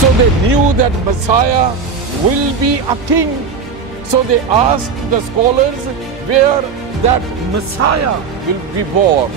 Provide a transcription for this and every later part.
So they knew that Messiah will be a king. So they asked the scholars where that Messiah will be born.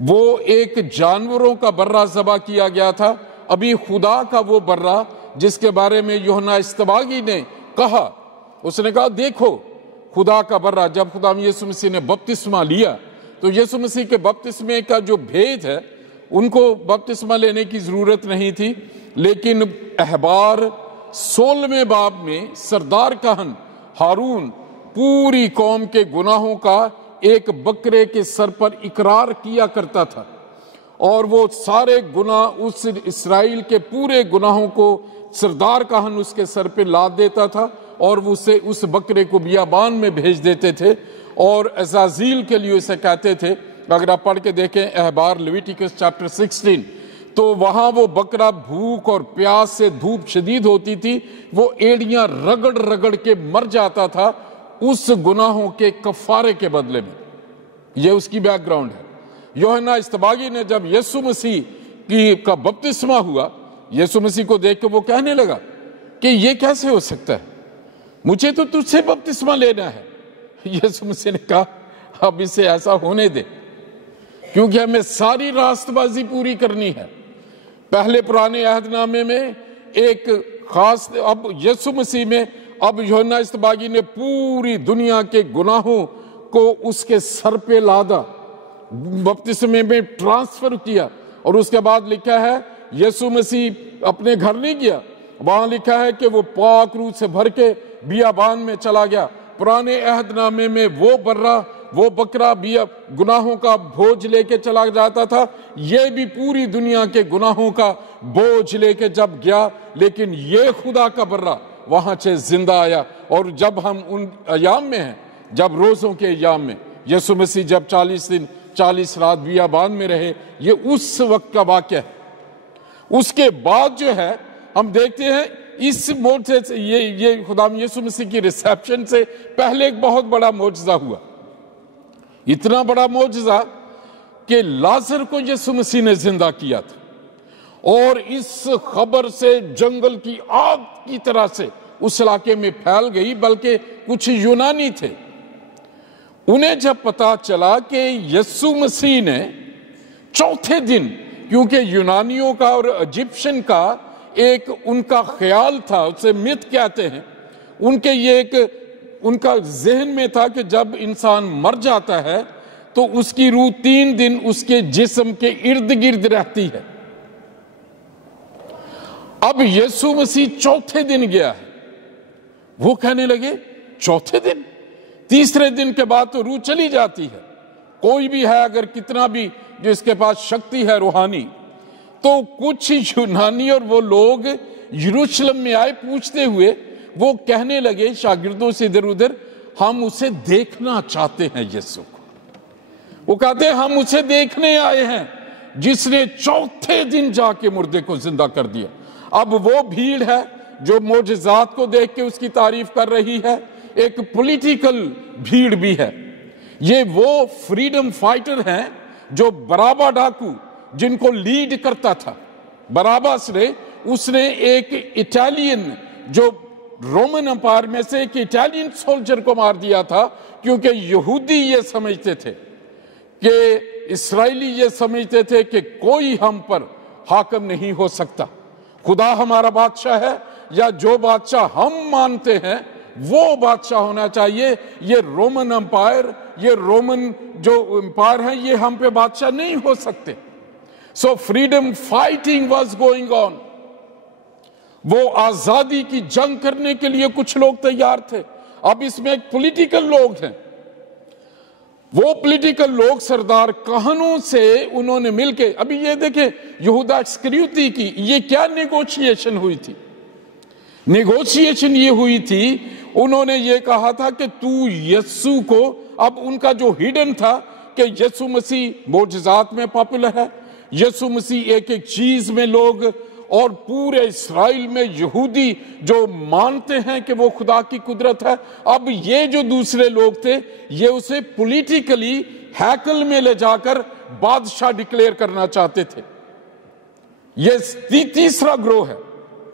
وہ ایک جانوروں کا برہ ذبح کیا گیا تھا، ابھی خدا کا وہ برہ جس کے بارے میں یوحنا استباغی نے کہا، اس نے کہا دیکھو خدا کا برہ۔ جب خدا یسوع مسیح نے بپتسمہ لیا تو یسوع مسیح کے بپتسمے کا جو بھید ہے، ان کو بپتسمہ لینے کی ضرورت نہیں تھی، لیکن احبار 16ویں باب میں سردار کہن ہارون پوری قوم کے گناہوں کا ایک بکرے کے سر پر اقرار کیا کرتا تھا، اور وہ سارے گناہ اس اسرائیل کے پورے گناہوں کو سردار کہن اس کے سر پہ لاد دیتا تھا، اور وہ اسے اس بکرے کو بیابان میں بھیج دیتے تھے، اور عزازیل کے لیے اسے کہتے تھے۔ اگر آپ پڑھ کے دیکھیں احبار لیویٹیکس چیپٹر 16 تو وہاں وہ بکرا بھوک اور پیاس سے دھوپ شدید ہوتی تھی، وہ ایڑیاں رگڑ رگڑ کے مر جاتا تھا اس گناہوں کے کفارے کے بدلے میں۔ یہ اس کی بیک گراؤنڈ ہے۔ یوحنا استباغی نے جب یسوع مسیح کا بپتسمہ ہوا، یسوع مسیح کو دیکھ کے وہ کہنے لگا کہ یہ کیسے ہو سکتا ہے، مجھے تو تجھ سے بپتسمہ لینا ہے۔ یسوع مسیح نے کہا اب اسے ایسا ہونے دے، کیونکہ ہمیں ساری راست بازی پوری کرنی ہے۔ پہلے پرانے عہد نامے میں ایک خاص، اب یسوع مسیح میں اب یوحنا استباغی نے پوری دنیا کے گناہوں کو اس کے سر پہ لادا، بپتسمے میں ٹرانسفر کیا، اور اس کے بعد لکھا ہے یسوع مسیح اپنے گھر نہیں گیا، وہاں لکھا ہے کہ وہ پاک روح سے بھر کے بیابان میں چلا گیا۔ پرانے عہد نامے میں وہ برہ، وہ بکرا گناہوں کا بوجھ لے کے چلا جاتا تھا، یہ بھی پوری دنیا کے گناہوں کا بوجھ لے کے جب گیا، لیکن یہ خدا کا برہ وہاں سے زندہ آیا۔ اور جب ہم ان ایام میں ہیں، جب روزوں کے ایام میں یسوع مسیح جب 40 دن 40 رات بیابان میں رہے، یہ اس وقت کا واقعہ ہے۔ اس کے بعد جو ہے ہم دیکھتے ہیں اس معجزے سے، یہ خدا یسوع مسیح کی ریسیپشن سے پہلے ایک بہت بڑا معجزہ ہوا، اتنا بڑا معجزہ کہ لازر کو یسوع مسیح نے زندہ کیا تھا، اور اس خبر سے جنگل کی آگ کی طرح سے اس علاقے میں پھیل گئی، بلکہ کچھ یونانی تھے، انہیں جب پتا چلا کہ یسوع مسیح نے چوتھے دن، کیونکہ یونانیوں کا اور ایجپشن کا ایک ان کا خیال تھا، اسے مت کہتے ہیں، ان کا ذہن میں تھا کہ جب انسان مر جاتا ہے تو اس کی روح 3 دن اس کے جسم کے ارد گرد رہتی ہے۔ اب یسوع مسیح چوتھے دن گیا ہے، وہ کہنے لگے چوتھے دن، تیسرے دن کے بعد تو روح چلی جاتی ہے۔ کوئی بھی ہے اگر کتنا بھی جو اس کے پاس شکتی ہے روحانی، تو کچھ یونانی اور وہ لوگ یروشلم میں آئے پوچھتے ہوئے، وہ کہنے لگے شاگردوں سے ادھر ادھر، ہم اسے دیکھنا چاہتے ہیں یسوع کو۔ وہ کہتے ہیں ہم اسے دیکھنے آئے ہیں جس نے چوتھے دن جا کے مردے کو زندہ کر دیا۔ اب وہ بھیڑ ہے جو معجزات کو دیکھ کے اس کی تعریف کر رہی ہے، ایک پولیٹیکل بھیڑ بھی ہے۔ یہ وہ فریڈم فائٹر ہیں جو برابا ڈاکو جن کو لیڈ کرتا تھا، براباس نے، اس نے ایک اٹالین جو رومن امپائر میں سے ایک اٹالین سولجر کو مار دیا تھا، کیونکہ یہودی یہ سمجھتے تھے کہ اسرائیلی یہ سمجھتے تھے کہ کوئی ہم پر حاکم نہیں ہو سکتا، خدا ہمارا بادشاہ ہے، یا جو بادشاہ ہم مانتے ہیں وہ بادشاہ ہونا چاہیے، یہ رومن امپائر، یہ رومن جو امپائر ہیں، یہ ہم پہ بادشاہ نہیں ہو سکتے۔ So freedom fighting was going on, وہ آزادی کی جنگ کرنے کے لیے کچھ لوگ تیار تھے۔ اب اس میں ایک پولیٹیکل لوگ ہیں، وہ پولیٹیکل لوگ سردار کہنوں سے انہوں نے مل کے، ابھی یہ دیکھیں یہودا اسکریوتی کی یہ کیا نیگوشیشن ہوئی تھی، نیگوشیشن یہ ہوئی تھی، انہوں نے یہ کہا تھا کہ تو یسوع کو، اب ان کا جو ہیڈن تھا کہ یسوع مسیح معجزات میں پاپولر ہے، یسوع مسیح ایک ایک چیز میں لوگ، اور پورے اسرائیل میں یہودی جو مانتے ہیں کہ وہ خدا کی قدرت ہے۔ اب یہ جو دوسرے لوگ تھے یہ اسے پولیٹیکلی ہیکل میں لے جا کر بادشاہ ڈکلیئر کرنا چاہتے تھے۔ یہ تیسرا گروہ ہے۔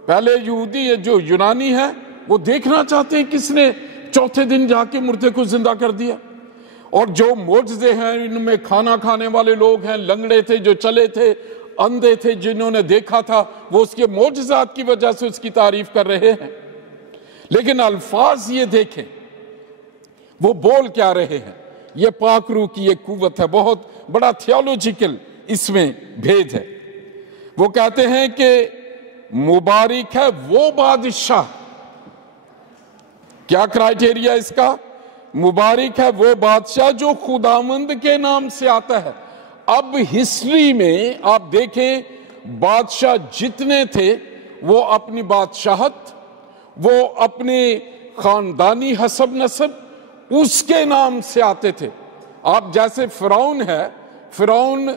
پہلے یہودی جو یونانی ہے وہ دیکھنا چاہتے ہیں کس نے چوتھے دن جا کے مردے کو زندہ کر دیا، اور جو معجزے ہیں ان میں کھانا کھانے والے لوگ ہیں، لنگڑے تھے جو چلے تھے، اندھے تھے جنہوں نے دیکھا تھا، وہ اس کے معجزات کی وجہ سے اس کی تعریف کر رہے ہیں۔ لیکن الفاظ یہ دیکھیں وہ بول کیا رہے ہیں۔ یہ پاک روح کی ایک قوت ہے، بہت بڑا تھیولوجیکل اس میں بھید ہے۔ وہ کہتے ہیں کہ مبارک ہے وہ بادشاہ، کیا کرائٹیریا اس کا؟ مبارک ہے وہ بادشاہ جو خداوند کے نام سے آتا ہے۔ اب ہسٹری میں آپ دیکھیں بادشاہ جتنے تھے وہ اپنی بادشاہت، وہ اپنے خاندانی حسب نسب اس کے نام سے آتے تھے۔ آپ جیسے فرعون ہے، فرعون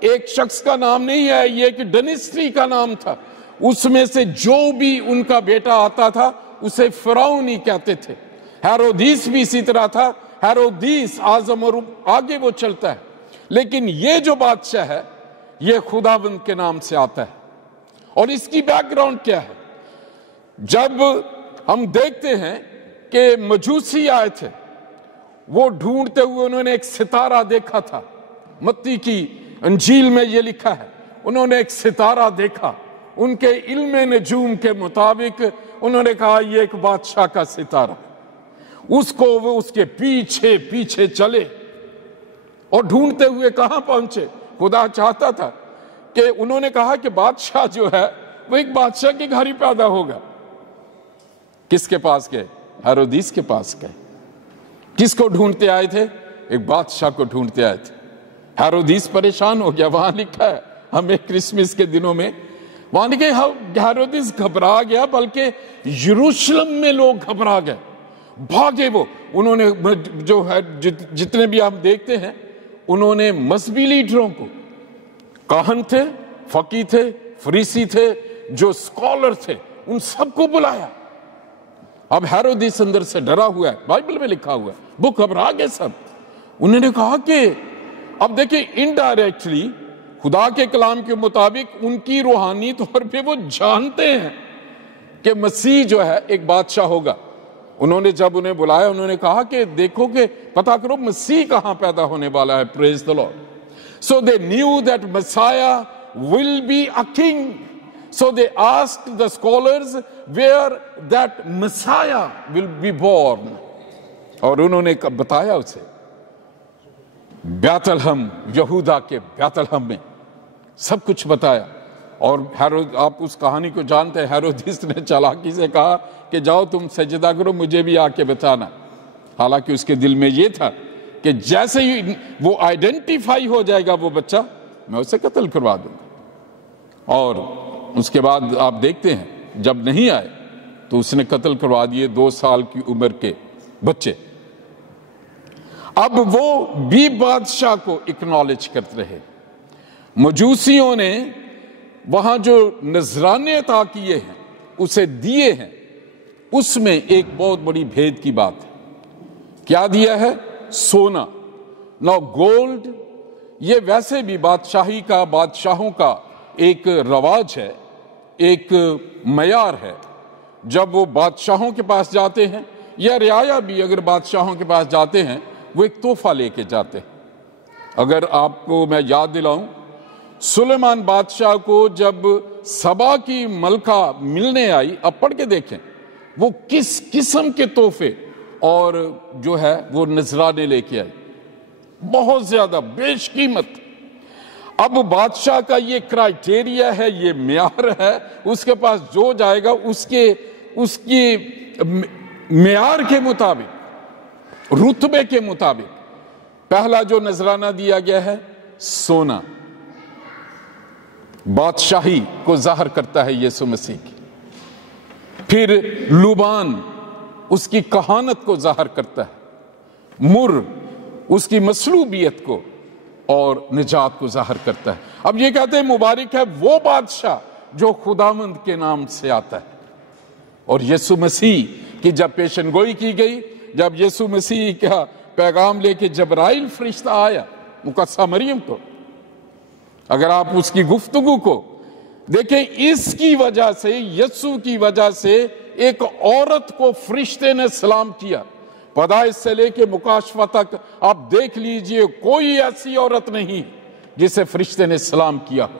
ایک شخص کا نام نہیں ہے، یہ ایک ڈائنسٹی کا نام تھا۔ اس میں سے جو بھی ان کا بیٹا آتا تھا اسے فرعون ہی کہتے تھے۔ ہیرودیس بھی اسی طرح تھا، ہیرودیس اعظم، اور آگے وہ چلتا ہے۔ لیکن یہ جو بادشاہ ہے یہ خداوند کے نام سے آتا ہے۔ اور اس کی بیک گراؤنڈ کیا ہے؟ جب ہم دیکھتے ہیں کہ مجوسی آئے تھے، وہ ڈھونڈتے ہوئے انہوں نے ایک ستارہ دیکھا تھا۔ متی کی انجیل میں یہ لکھا ہے، انہوں نے ایک ستارہ دیکھا۔ ان کے علم نجوم کے مطابق انہوں نے کہا یہ ایک بادشاہ کا ستارہ۔ اس کو وہ اس کے پیچھے پیچھے چلے اور ڈھونڈتے ہوئے کہاں پہنچے؟ خدا چاہتا تھا کہ انہوں نے کہا کہ بادشاہ جو ہے وہ ایک بادشاہ کے گھر ہی پیدا ہوگا۔ کس کے پاس گئے؟ ہیرودیس کے پاس گئے۔ کس کو ڈھونڈتے آئے تھے؟ ایک بادشاہ کو ڈھونڈتے آئے تھے۔ ہیرودیس پریشان ہو گیا۔ وہاں لکھا ہے ہمیں کرسمس کے دنوں میں، وہاں لکھے ہیرودیس گھبرا گیا، بلکہ یروشلم میں لوگ گھبرا گئے، بھاگے وہ۔ انہوں نے جو ہے جتنے بھی ہم دیکھتے ہیں انہوں نے مذہبی لیڈروں کو، کاہن تھے، فقی تھے، فریسی تھے، جو اسکالر تھے، ان سب کو بلایا۔ اب ہیرودیس اندر سے ڈرا ہوا ہے، بائبل میں لکھا ہوا ہے، وہ گھبرا گئے سب۔ انہوں نے کہا کہ اب دیکھیں انڈائریکٹلی خدا کے کلام کے مطابق ان کی روحانی طور پہ وہ جانتے ہیں کہ مسیح جو ہے ایک بادشاہ ہوگا۔ انہوں نے جب انہیں بلایا انہوں نے کہا کہ دیکھو کہ پتا کرو مسیح کہاں پیدا ہونے والا ہے۔ پریز دی lord. So they knew that Messiah will be a king. So they asked the scholars where that Messiah will be born. اور انہوں نے بتایا اسے بیت لحم، یہودا کے بیت لحم میں، سب کچھ بتایا۔ اور آپ اس کہانی کو جانتے ہیں، ہیرودیس نے چالاکی سے کہا کہ جاؤ تم سجدہ کرو، مجھے بھی آ کے بتانا۔ حالانکہ اس کے دل میں یہ تھا کہ جیسے ہی وہ آئیڈینٹیفائی ہو جائے گا وہ بچہ، میں اسے قتل کروا دوں گا۔ اور اس کے بعد آپ دیکھتے ہیں جب نہیں آئے تو اس نے قتل کروا دیے 2 سال کی عمر کے بچے۔ اب وہ بھی بادشاہ کو اکنالج کرتے رہے۔ مجوسیوں نے وہاں جو نذرانے عطا کیے ہیں اسے دیے ہیں، اس میں ایک بہت بڑی بھید کی بات ہے۔ کیا دیا ہے؟ سونا۔ نو گولڈ یہ ویسے بھی بادشاہی کا، بادشاہوں کا ایک رواج ہے، ایک معیار ہے۔ جب وہ بادشاہوں کے پاس جاتے ہیں یا رعایا بھی اگر بادشاہوں کے پاس جاتے ہیں وہ ایک تحفہ لے کے جاتے ہیں۔ اگر آپ کو میں یاد دلاؤں، سلیمان بادشاہ کو جب سبا کی ملکہ ملنے آئی، اب پڑھ کے دیکھیں وہ کس قسم کے تحفے اور جو ہے وہ نذرانے لے کے آئی، بہت زیادہ بیش قیمت۔ اب بادشاہ کا یہ کرائٹیریا ہے، یہ معیار ہے، اس کے پاس جو جائے گا اس کی معیار کے مطابق، رتبے کے مطابق۔ پہلا جو نذرانہ دیا گیا ہے سونا، بادشاہی کو ظاہر کرتا ہے یسوع مسیح کی۔ پھر لبان اس کی کہانت کو ظاہر کرتا ہے، مر اس کی مصلوبیت کو اور نجات کو ظاہر کرتا ہے۔ اب یہ کہتے ہیں مبارک ہے وہ بادشاہ جو خداوند کے نام سے آتا ہے۔ اور یسوع مسیح کی جب پیشن گوئی کی گئی، جب یسوع مسیح کا پیغام لے کے جبرائیل فرشتہ آیا مقدسہ مریم کو، اگر آپ اس کی گفتگو کو دیکھیں، اس کی وجہ سے، یسوع کی وجہ سے ایک عورت کو فرشتے نے سلام کیا پیدائش سے لے کے مکاشفہ تک آپ دیکھ لیجئے کوئی ایسی عورت نہیں جسے فرشتے نے سلام کیا ہو،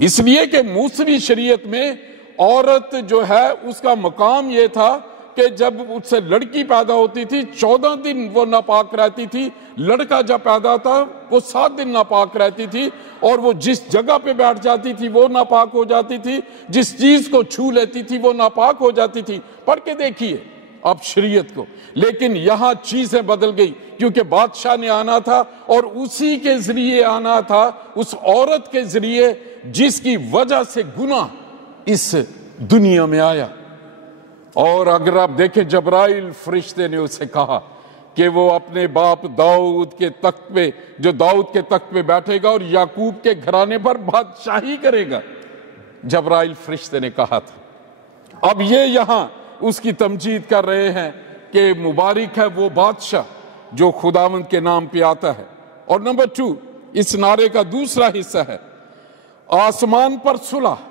اس لیے کہ موسوی شریعت میں عورت جو ہے اس کا مقام یہ تھا کہ جب اس سے لڑکی پیدا ہوتی تھی 14 دن وہ ناپاک رہتی تھی، لڑکا جب پیدا تھا وہ 7 دن ناپاک رہتی تھی، اور وہ جس جگہ پہ بیٹھ جاتی تھی وہ ناپاک ہو جاتی تھی، جس چیز کو چھو لیتی تھی وہ ناپاک ہو جاتی تھی۔ پڑھ کے دیکھیے اب شریعت کو، لیکن یہاں چیزیں بدل گئی کیونکہ بادشاہ نے آنا تھا اور اسی کے ذریعے آنا تھا، اس عورت کے ذریعے جس کی وجہ سے گناہ اس دنیا میں آیا۔ اور اگر آپ دیکھیں جبرائیل فرشتے نے اسے کہا کہ وہ اپنے باپ داؤد کے تخت پہ، جو داؤد کے تخت پہ بیٹھے گا اور یعقوب کے گھرانے پر بادشاہی کرے گا، جبرائیل فرشتے نے کہا تھا۔ اب یہ یہاں اس کی تمجید کر رہے ہیں کہ مبارک ہے وہ بادشاہ جو خداوند کے نام پہ آتا ہے۔ اور نمبر 2 اس نعرے کا دوسرا حصہ ہے آسمان پر صلح۔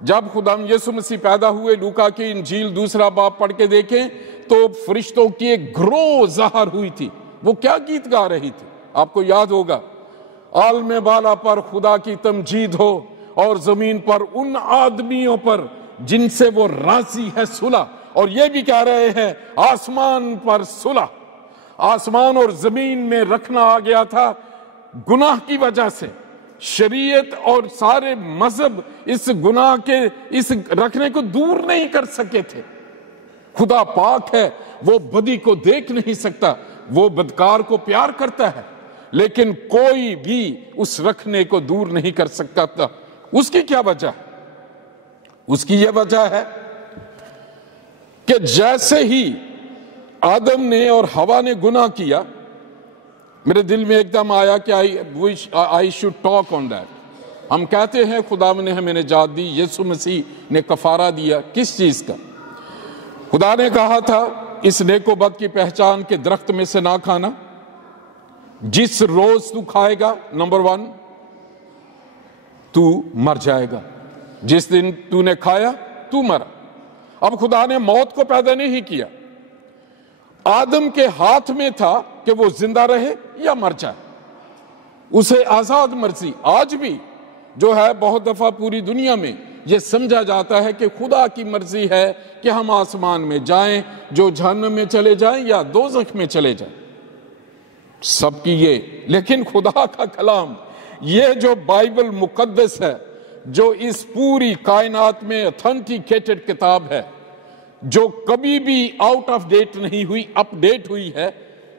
جب خداوند یسوع مسیح پیدا ہوئے، لوکا کی انجیل 2 باب پڑھ کے دیکھیں تو فرشتوں کی ایک گروہ ظاہر ہوئی تھی۔ وہ کیا گیت گا رہی تھی؟ آپ کو یاد ہوگا، عالم بالا پر خدا کی تمجید ہو اور زمین پر ان آدمیوں پر جن سے وہ راضی ہے صلح۔ اور یہ بھی کہہ رہے ہیں آسمان پر صلح۔ آسمان اور زمین میں رکھنا آ گیا تھا گناہ کی وجہ سے۔ شریعت اور سارے مذہب اس گناہ کے اس رکھنے کو دور نہیں کر سکے تھے۔ خدا پاک ہے، وہ بدی کو دیکھ نہیں سکتا، وہ بدکار کو پیار کرتا ہے، لیکن کوئی بھی اس رکھنے کو دور نہیں کر سکتا تھا۔ اس کی کیا وجہ ہے؟ اس کی یہ وجہ ہے کہ جیسے ہی آدم نے اور حوا نے گناہ کیا، میرے دل میں ایک دم آیا کہ I should talk on that۔ ہم کہتے ہیں خدا نے ہمیں نجات دی، یسوع مسیح نے کفارہ دیا، کس چیز کا؟ خدا نے کہا تھا اس نیک و بد کی پہچان کے درخت میں سے نہ کھانا، جس روز تو کھائے گا نمبر 1 تو مر جائے گا، جس دن تو نے کھایا تو مرا۔ اب خدا نے موت کو پیدا نہیں کیا، آدم کے ہاتھ میں تھا کہ وہ زندہ رہے یا مر جائے، اسے آزاد مرضی۔ آج بھی جو ہے بہت دفعہ پوری دنیا میں یہ سمجھا جاتا ہے کہ خدا کی مرضی ہے کہ ہم آسمان میں جائیں، جو جہنم میں چلے جائیں یا دوزخ میں چلے جائیں، سب کی یہ۔ لیکن خدا کا کلام، یہ جو بائبل مقدس ہے، جو اس پوری کائنات میں اتھینٹیکیٹڈ کتاب ہے، جو کبھی بھی آؤٹ آف ڈیٹ نہیں ہوئی، اپ ڈیٹ ہوئی ہے،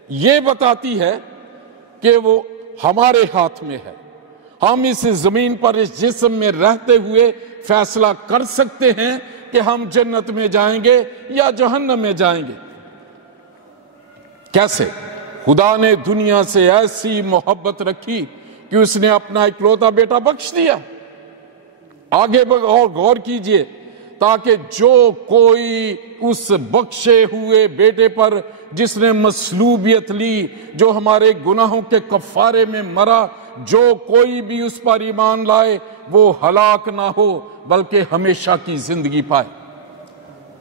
یہ بتاتی ہے کہ وہ ہمارے ہاتھ میں ہے۔ ہم اس زمین پر اس جسم میں رہتے ہوئے فیصلہ کر سکتے ہیں کہ ہم جنت میں جائیں گے یا جہنم میں جائیں گے۔ کیسے؟ خدا نے دنیا سے ایسی محبت رکھی کہ اس نے اپنا اکلوتا بیٹا بخش دیا۔ آگے اور غور کیجئے، تاکہ جو کوئی اس بخشے ہوئے بیٹے پر جس نے مصلوبیت لی، جو ہمارے گناہوں کے کفارے میں مرا، جو کوئی بھی اس پر ایمان لائے وہ ہلاک نہ ہو بلکہ ہمیشہ کی زندگی پائے۔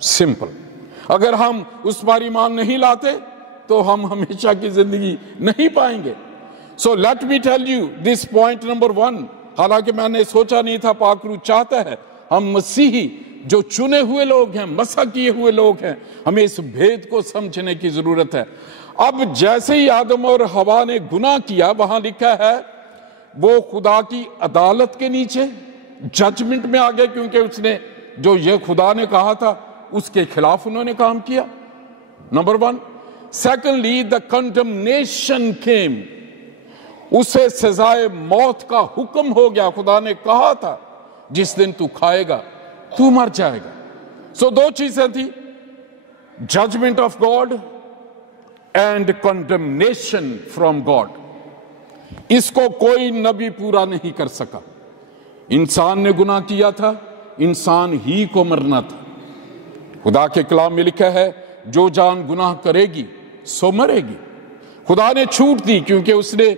سمپل۔ اگر ہم اس پر ایمان نہیں لاتے تو ہم ہمیشہ کی زندگی نہیں پائیں گے۔ So let me tell you this point number 1۔ حالانکہ میں نے سوچا نہیں تھا، پاک روح چاہتا ہے ہم مسیحی جو چنے ہوئے لوگ ہیں، مسح کیے ہوئے لوگ ہیں، ہمیں اس بھید کو سمجھنے کی ضرورت ہے۔ اب جیسے ہی آدم اور حوا نے گناہ کیا، وہاں لکھا ہے وہ خدا کی عدالت کے نیچے ججمنٹ میں آ گئے، کیونکہ اس نے جو یہ خدا نے کہا تھا اس کے خلاف انہوں نے کام کیا، number 1۔ Secondly, the condemnation came۔ اسے سزائے موت کا حکم ہو گیا۔ خدا نے کہا تھا جس دن تو کھائے گا تو مر جائے گا۔ سو 2 چیزیں تھی، judgment of God and condemnation from God. اس کو کوئی نبی پورا نہیں کر سکا۔ انسان نے گناہ کیا تھا، انسان ہی کو مرنا تھا۔ خدا کے کلام میں لکھا ہے جو جان گناہ کرے گی سو مرے گی۔ خدا نے چھوٹ دی کیونکہ اس نے،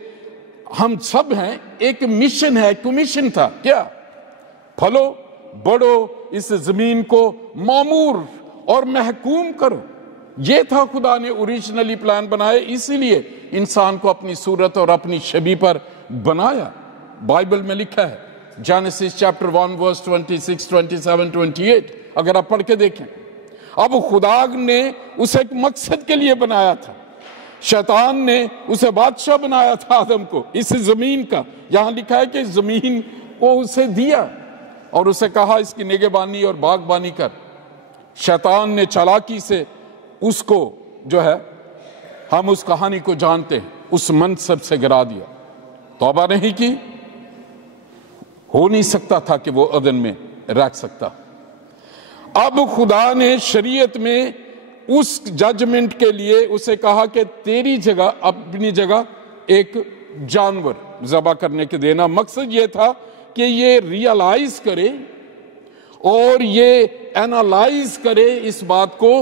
ہم سب ہیں، ایک مشن ہے، کمیشن تھا، کیا؟ پھلو بڑھو، اس زمین کو معمور اور محکوم کرو۔ یہ تھا خدا نے اوریجنلی پلان بنائے، اسی لیے انسان کو اپنی صورت اور اپنی شبیہ پر بنایا۔ بائبل میں لکھا ہے جینیسس چیپٹر 1 ورس 26 27 28، اگر آپ پڑھ کے دیکھیں۔ اب خدا نے اسے ایک مقصد کے لیے بنایا تھا، شیطان نے اسے بادشاہ بنایا تھا آدم کو اس زمین کا۔ یہاں لکھا ہے کہ زمین کو اسے دیا اور اسے کہا اس کی نگہبانی اور باغبانی کر۔ شیطان نے چالاکی سے اس کو جو ہے، ہم اس کہانی کو جانتے ہیں، اس منصب سے گرا دیا، توبہ نہیں کی، ہو نہیں سکتا تھا کہ وہ عدن میں رہ سکتا۔ اب خدا نے شریعت میں اس ججمنٹ کے لیے اسے کہا کہ تیری جگہ، اپنی جگہ ایک جانور ذبح کرنے کے دینا۔ مقصد یہ تھا کہ یہ ریئلائز کرے اور یہ اینالائز کرے اس بات کو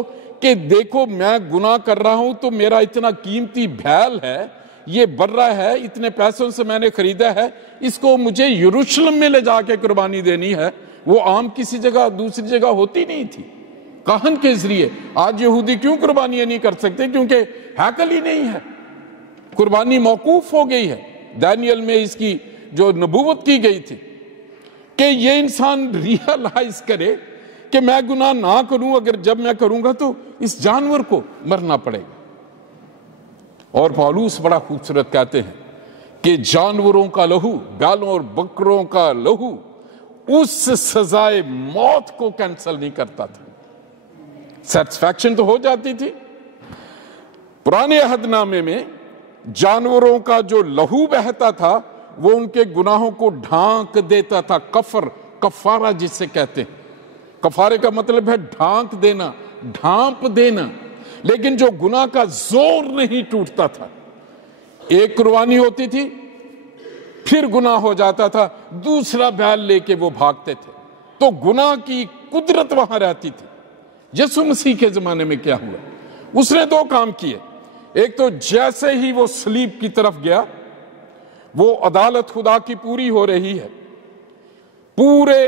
کہ دیکھو میں گناہ کر رہا ہوں تو میرا اتنا قیمتی بھیل ہے، یہ برہ ہے، اتنے پیسوں سے میں نے خریدا ہے، اس کو مجھے یروشلم میں لے جا کے قربانی دینی ہے۔ وہ عام کسی جگہ دوسری جگہ ہوتی نہیں تھی، کاہن کے ذریعے۔ آج یہودی کیوں قربانیاں نہیں کر سکتے؟ کیونکہ ہیکل ہی نہیں ہے، قربانی موقوف ہو گئی ہے۔ دانیل میں اس کی جو نبوت کی گئی تھی کہ یہ انسان ریئلائز کرے کہ میں گناہ نہ کروں، اگر جب میں کروں گا تو اس جانور کو مرنا پڑے گا۔ اور پالوس بڑا خوبصورت کہتے ہیں کہ جانوروں کا لہو، بیلوں اور بکروں کا لہو اس سزائے موت کو کینسل نہیں کرتا تھا۔ سیٹسفیکشن تو ہو جاتی تھی۔ پرانے عہد نامے میں جانوروں کا جو لہو بہتا تھا وہ ان کے گناہوں کو ڈھانک دیتا تھا۔ کفارہ جس سے کہتے ہیں، کفارے کا مطلب ہے ڈھانک دینا، ڈھانپ دینا۔ لیکن جو گناہ کا زور نہیں ٹوٹتا تھا، ایک قربانی ہوتی تھی، پھر گناہ ہو جاتا تھا، دوسرا بیل لے کے وہ بھاگتے تھے، تو گناہ کی قدرت وہاں رہتی تھی۔ یسوع مسیح کے زمانے میں کیا ہوا؟ اس نے دو کام کیے۔ ایک تو جیسے ہی وہ صلیب کی طرف گیا، وہ عدالت خدا کی پوری ہو رہی ہے، پورے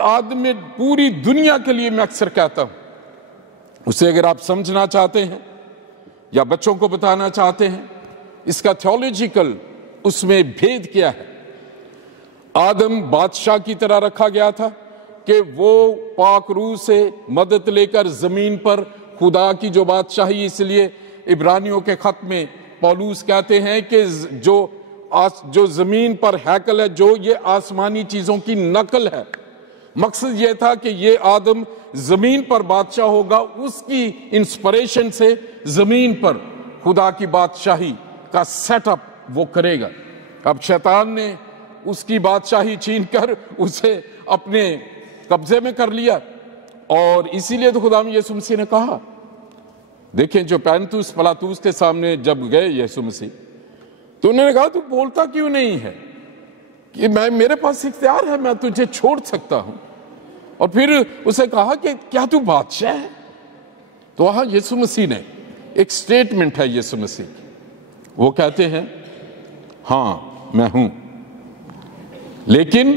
آدمی، پوری دنیا کے لیے میں اکثر کہتا ہوں، اسے اگر آپ سمجھنا چاہتے ہیں یا بچوں کو بتانا چاہتے ہیں، اس کا تھیولوجیکل اس میں بھید کیا ہے۔ آدم بادشاہ کی طرح رکھا گیا تھا کہ وہ پاک روح سے مدد لے کر زمین پر خدا کی جو بادشاہی، اس لیے عبرانیوں کے خط میں پولوس کہتے ہیں کہ جو زمین پر ہیکل ہے، جو یہ آسمانی چیزوں کی نقل ہے۔ مقصد یہ تھا کہ یہ آدم زمین پر بادشاہ ہوگا، اس کی انسپریشن سے زمین پر خدا کی بادشاہی کا سیٹ اپ وہ کرے گا۔ اب شیطان نے اس کی بادشاہی چھین کر اسے اپنے قبضے میں کر لیا، اور اسی لیے تو خدا یسوع مسیح نے کہا، دیکھیں جو پینتوس پلاتوس کے سامنے جب گئے یسوع مسیح، تو انہوں نے کہا تو بولتا کیوں نہیں ہے کہ میرے پاس اختیار ہے، میں تجھے چھوڑ سکتا ہوں۔ اور پھر اسے کہا کہ کیا تو بادشاہ ہے؟ تو وہاں یسوع مسیح نے ایک سٹیٹمنٹ ہے، یسوع مسیح وہ کہتے ہیں ہاں میں ہوں، لیکن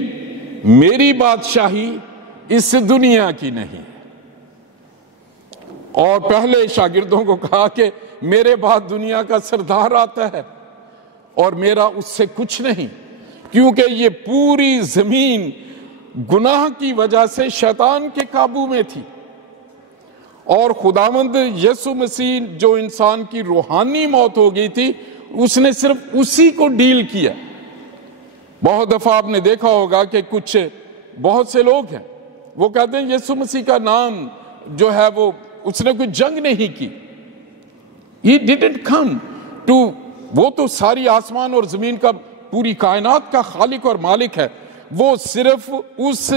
میری بادشاہی اس دنیا کی نہیں۔ اور پہلے شاگردوں کو کہا کہ میرے بعد دنیا کا سردار آتا ہے اور میرا اس سے کچھ نہیں، کیونکہ یہ پوری زمین گناہ کی وجہ سے شیطان کے قابو میں تھی، اور خداوند یسوع مسیح جو انسان کی روحانی موت ہو گئی تھی، اس نے صرف اسی کو ڈیل کیا۔ بہت دفعہ آپ نے دیکھا ہوگا کہ کچھ بہت سے لوگ ہیں، وہ کہتے ہیں یسوع مسیح کا نام جو ہے اس نے کوئی جنگ نہیں کی، He didn't come to، وہ تو ساری آسمان اور زمین کا، پوری کائنات کا خالق اور مالک ہے۔ وہ صرف اس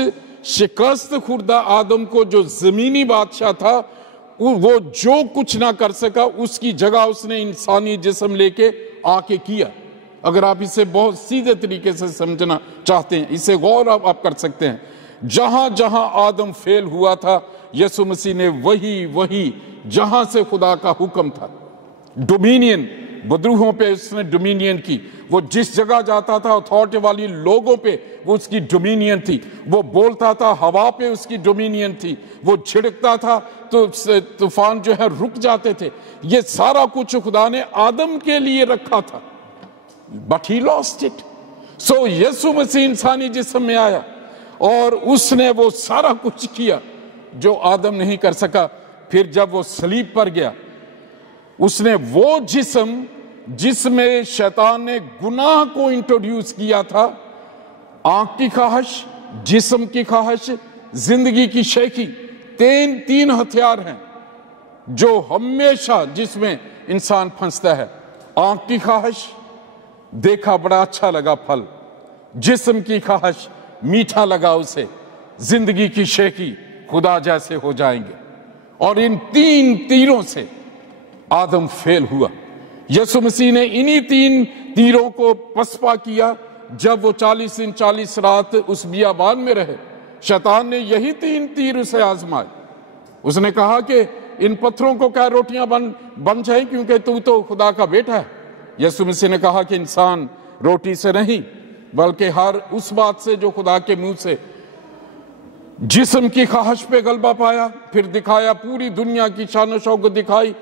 شکست خوردہ آدم کو جو زمینی بادشاہ تھا، وہ جو کچھ نہ کر سکا، اس کی جگہ اس نے انسانی جسم لے کے آ کے کیا۔ اگر آپ اسے بہت سیدھے طریقے سے سمجھنا چاہتے ہیں، اسے غور آپ کر سکتے ہیں، جہاں جہاں آدم فیل ہوا تھا، یسوع مسیح نے وہی جہاں سے خدا کا حکم تھا، ڈومینین بدروہوں پہ اس نے ڈومینین کی. وہ جس جگہ جاتا تھا اتھارٹی والی لوگوں پہ وہ اس کی ڈومینین تھی. وہ بولتا تھا ہوا پہ اس کی ڈومینین تھی. وہ جھڑکتا تھا تو طوفان جو ہے رک جاتے تھے. یہ سارا کچھ خدا نے آدم کے لیے رکھا تھا. But he lost it. So یسوع مسیح انسانی جسم میں آیا اور اس نے وہ سارا کچھ کیا جو آدم نہیں کر سکا. پھر جب وہ صلیب پر گیا اس نے وہ جسم جس میں شیطان نے گناہ کو انٹروڈیوس کیا تھا، آنکھ کی خواہش، جسم کی خواہش، زندگی کی شیخی، تین ہتھیار ہیں جو ہمیشہ جس میں انسان پھنستا ہے. آنکھ کی خواہش، دیکھا بڑا اچھا لگا پھل. جسم کی خواہش، میٹھا لگا اسے. زندگی کی شیخی، خدا جیسے ہو جائیں گے. اور ان تین تیروں سے آدم فیل ہوا. یسوع مسیح نے انہی تین تیروں کو پسپا کیا. جب وہ 40 دن 40 رات اس بیابان میں رہے، شیطان نے یہی تین تیر اسے آزمائے. اس نے کہا کہ ان پتھروں کو کیا روٹیاں بن جائیں کیونکہ تو خدا کا بیٹا ہے. یسوع مسیح نے کہا کہ انسان روٹی سے نہیں بلکہ ہر اس بات سے جو خدا کے منہ سے. جسم کی خواہش پہ غلبہ پایا. پھر دکھایا پوری دنیا کی شان و شوکت دکھائی.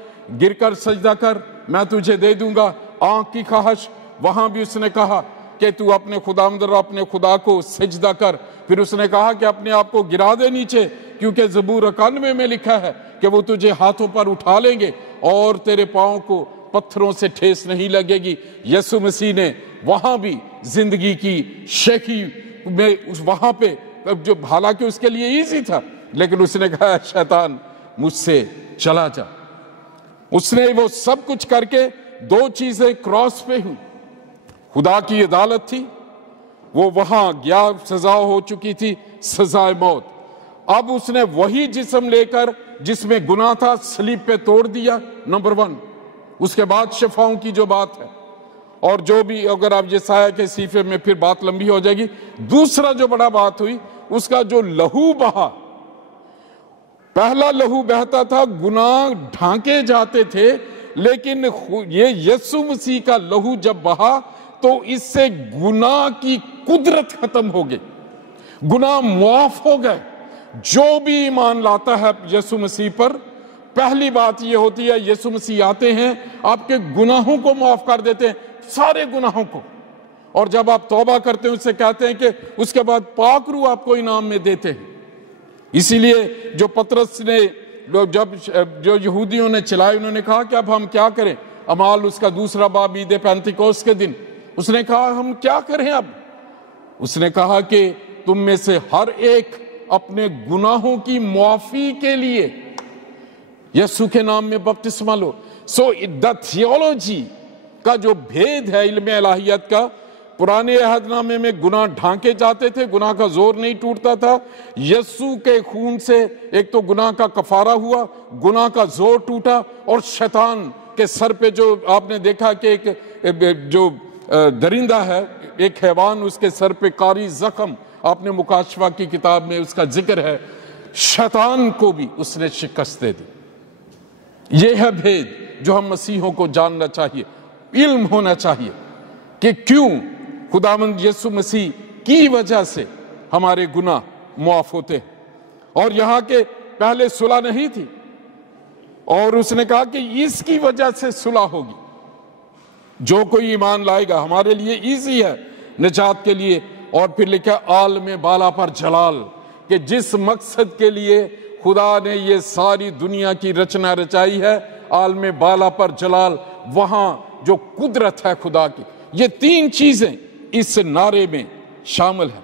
گر کر سجدہ کر، میں تجھے دے دوں گا. آنکھ کی خواہش، وہاں بھی اس نے کہا کہ تو اپنے خداوند اور اپنے خدا کو سجدہ کر. پھر اس نے کہا کہ اپنے آپ کو گرا دے نیچے کیونکہ زبور 91 میں لکھا ہے کہ وہ تجھے ہاتھوں پر اٹھا لیں گے اور تیرے پاؤں کو پتھروں سے ٹھیس نہیں لگے گی. یسوع مسیح نے وہاں بھی زندگی کی شیخی میں وہاں پہ جو حالانکہ اس کے لیے ایزی تھا لیکن اس نے کہا شیطان مجھ سے چلا جا. اس نے وہ سب کچھ کر کے دو چیزیں کراس پہ ہوئی. خدا کی عدالت تھی، وہ وہاں گیا، سزا ہو چکی تھی، سزائے موت. اب اس نے وہی جسم لے کر جس میں گناہ تھا صلیب پہ توڑ دیا. نمبر 1. اس کے بعد شفاؤں کی جو بات ہے اور جو بھی اگر آپ یسایہ کے صحیفے میں پھر بات لمبی ہو جائے گی. دوسرا جو بڑا بات ہوئی اس کا جو لہو بہا. پہلا لہو بہتا تھا، گناہ ڈھانکے جاتے تھے، لیکن یہ یسوع مسیح کا لہو جب بہا تو اس سے گناہ کی قدرت ختم ہو گئی. گناہ معاف ہو گئے. جو بھی ایمان لاتا ہے یسوع مسیح پر، پہلی بات یہ ہوتی ہے یسوع مسیح آتے ہیں آپ کے گناہوں کو معاف کر دیتے ہیں، سارے گناہوں کو. اور جب آپ توبہ کرتے ہیں اس سے کہتے ہیں کہ اس کے بعد پاک روح آپ کو انعام میں دیتے ہیں. اسی لیے جو پطرس نے جب جو یہودیوں نے چلائے انہوں نے کہا کہ اب ہم کیا کریں. اعمال اس کا 2 باب عید پینتیکوست کے دن اس نے کہا ہم کیا کریں اب. اس نے کہا کہ تم میں سے ہر ایک اپنے گناہوں کی معافی کے لیے یسوع کے نام میں بپتسمہ لو. سو دا تھیولوجی کا جو بھید ہے علم الہیت کا، پرانے عہد نامے میں گناہ ڈھانکے جاتے تھے، گناہ کا زور نہیں ٹوٹتا تھا. یسوع کے خون سے ایک تو گناہ کا کفارہ ہوا، گناہ کا زور ٹوٹا، اور شیطان کے سر پہ جو آپ نے دیکھا کہ ایک جو درندہ ہے، ایک حیوان، اس کے سر پہ کاری زخم، آپ نے مکاشفہ کی کتاب میں اس کا ذکر ہے. شیطان کو بھی اس نے شکست دے دی. یہ ہے بھید جو ہم مسیحوں کو جاننا چاہیے، علم ہونا چاہیے کہ کیوں خداوند یسوع مسیح کی وجہ سے ہمارے گناہ معاف ہوتے ہیں. اور یہاں کے پہلے صلح نہیں تھی اور اس نے کہا کہ اس کی وجہ سے صلح ہوگی. جو کوئی ایمان لائے گا، ہمارے لیے ایزی ہے نجات کے لیے. اور پھر لکھا عالم بالا پر جلال، کہ جس مقصد کے لیے خدا نے یہ ساری دنیا کی رچنا رچائی ہے، عالم بالا پر جلال، وہاں جو قدرت ہے خدا کی. یہ 3 چیزیں اس نعرے میں شامل ہیں.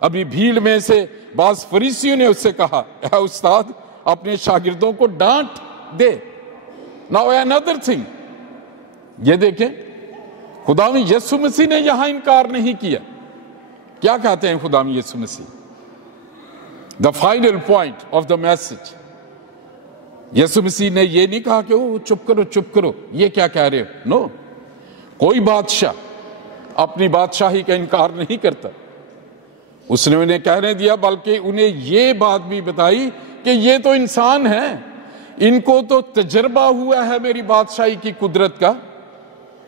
ابھی بھیڑ میں سے بعض فریسیوں نے اس سے کہا اے استاد اپنے شاگردوں کو ڈانٹ دے. Now another thing، یہ دیکھیں خداوند یسوع مسیح نے یہاں انکار نہیں کیا. کیا کہتے ہیں خداوند یسوع مسیح؟ The final point of the message. یسوع مسیح نے یہ نہیں کہا کہ چپ کرو چپ کرو، یہ کیا کہہ رہے ہو. نو، کوئی بادشاہ اپنی بادشاہی کا انکار نہیں کرتا. اس نے انہیں کہنے دیا، بلکہ انہیں یہ بات بھی بتائی کہ یہ تو انسان ہیں، ان کو تو تجربہ ہوا ہے میری بادشاہی کی قدرت کا.